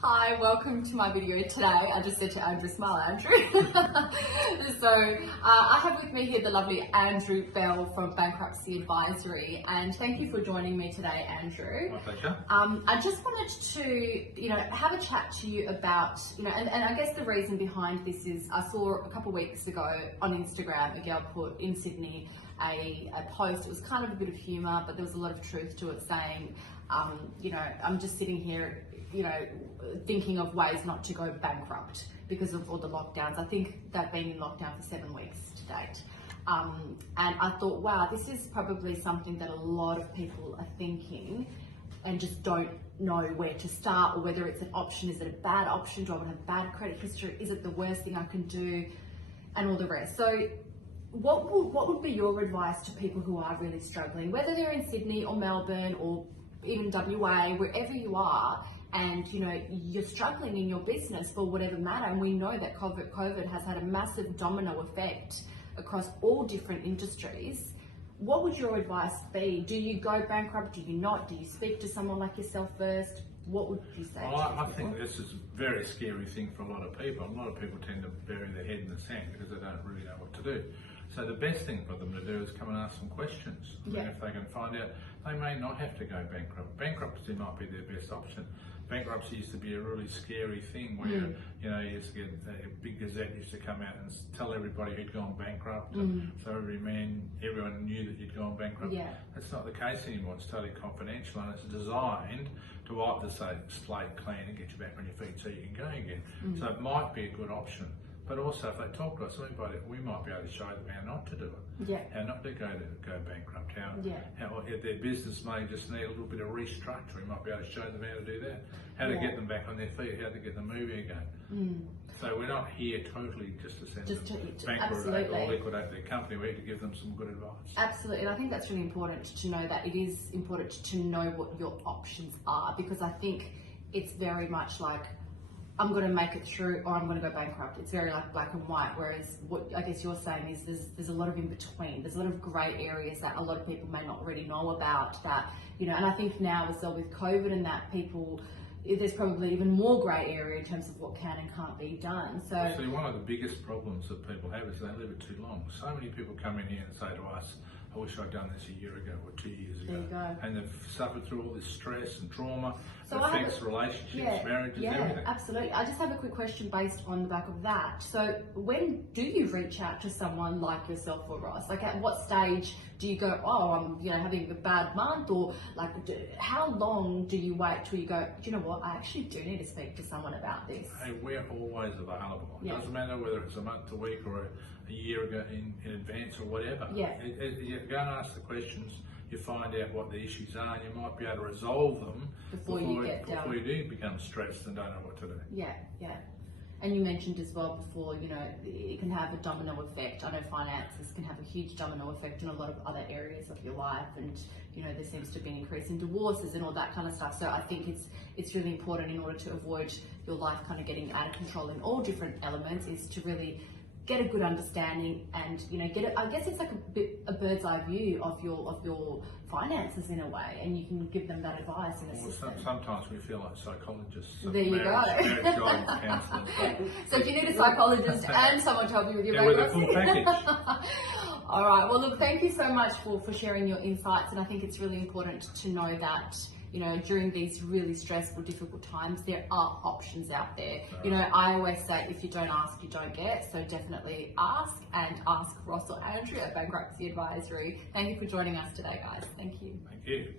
Hi, welcome to my video today. I just said to Andrew, smile Andrew. I have with me here the lovely Andrew Bell from Bankruptcy Advisory, and thank you for joining me today, Andrew. My pleasure. I just wanted to, have a chat to you about, and I guess the reason behind this is I saw a couple of weeks ago on Instagram, a girl put in Sydney a post. It was kind of a bit of humour, but there was a lot of truth to it, saying, I'm just sitting here, thinking of ways not to go bankrupt because of all the lockdowns. I think they've been in lockdown for 7 weeks to date. And I thought, wow, this is probably something that a lot of people are thinking and just don't know where to start, or whether it's an option. Is it a bad option? Do I want to have bad credit history? Is it the worst thing I can do? And all the rest. So what would be your advice to people who are really struggling, whether they're in Sydney or Melbourne or even WA, wherever you are, and you're struggling in your business for whatever matter? And we know that COVID has had a massive domino effect across all different industries. What would your advice be? Do you go bankrupt? Do you not? Do you speak to someone like yourself first? What would you say? Well, I think this is a very scary thing for a lot of people. A lot of people tend to bury their head in the sand because they don't really know what to do. So the best thing for them to do is come and ask some questions. Yeah. If they can find out, they may not have to go bankrupt. Bankruptcy might be their best option. Bankruptcy used to be a really scary thing where, you used to get a big gazette used to come out and tell everybody who'd gone bankrupt. So everyone knew that you'd gone bankrupt. Yeah. That's not the case anymore. It's totally confidential, and it's designed to wipe the slate clean and get you back on your feet so you can go again. So it might be a good option. But also, if they talk to us, we might be able to show them how not to do it. Yeah. How not to go bankrupt. How if their business may just need a little bit of restructuring, we might be able to show them how to do that. How to get them back on their feet, how to get them moving again. So we're not here totally just to send them bankrupt or liquidate their company. We're here to give them some good advice. Absolutely, and I think that's really important to know, that it is important to know what your options are, because I think it's very much like, I'm going to make it through or I'm going to go bankrupt. It's very like black and white, whereas what I guess you're saying is there's a lot of in between. There's a lot of grey areas that a lot of people may not really know about, that, and I think now as well with COVID and that, there's probably even more grey area in terms of what can and can't be done. So see, one of the biggest problems that people have is they leave it too long. So many people come in here and say to us, I wish I'd done this a year ago or 2 years ago. There you go. And they've suffered through all this stress and trauma. So it affects relationships, marriages, everything. Absolutely. I just have a quick question based on the back of that. So when do you reach out to someone like yourself or Ross? Like, at what stage do you go, oh, I'm having a bad month? Or like, how long do you wait till you go, do you know what, I actually do need to speak to someone about this? Hey, we're always available. It doesn't matter whether it's a month, a week, or a year ago in advance or whatever. You go and ask the questions, you find out what the issues are, and you might be able to resolve them before you do become stressed and don't know what to do. Yeah. And you mentioned as well before, it can have a domino effect. I know finances can have a huge domino effect in a lot of other areas of your life, and there seems to be an increase in divorces and all that kind of stuff. So I think it's really important, in order to avoid your life kind of getting out of control in all different elements, is to really get a good understanding and I guess it's like a bird's eye view of your finances in a way, and you can give them that advice and assistance. Sometimes we feel like psychologists. There you go. Marriage guidance counsellors. So if you need a psychologist and someone to help you with your with a full package. All right. Well, look, thank you so much for sharing your insights, and I think it's really important to know that during these really stressful, difficult times, there are options out there. I always say, if you don't ask, you don't get. So definitely ask, and ask Ross or Andrew at Bankruptcy Advisory. Thank you for joining us today, guys. Thank you. Thank you.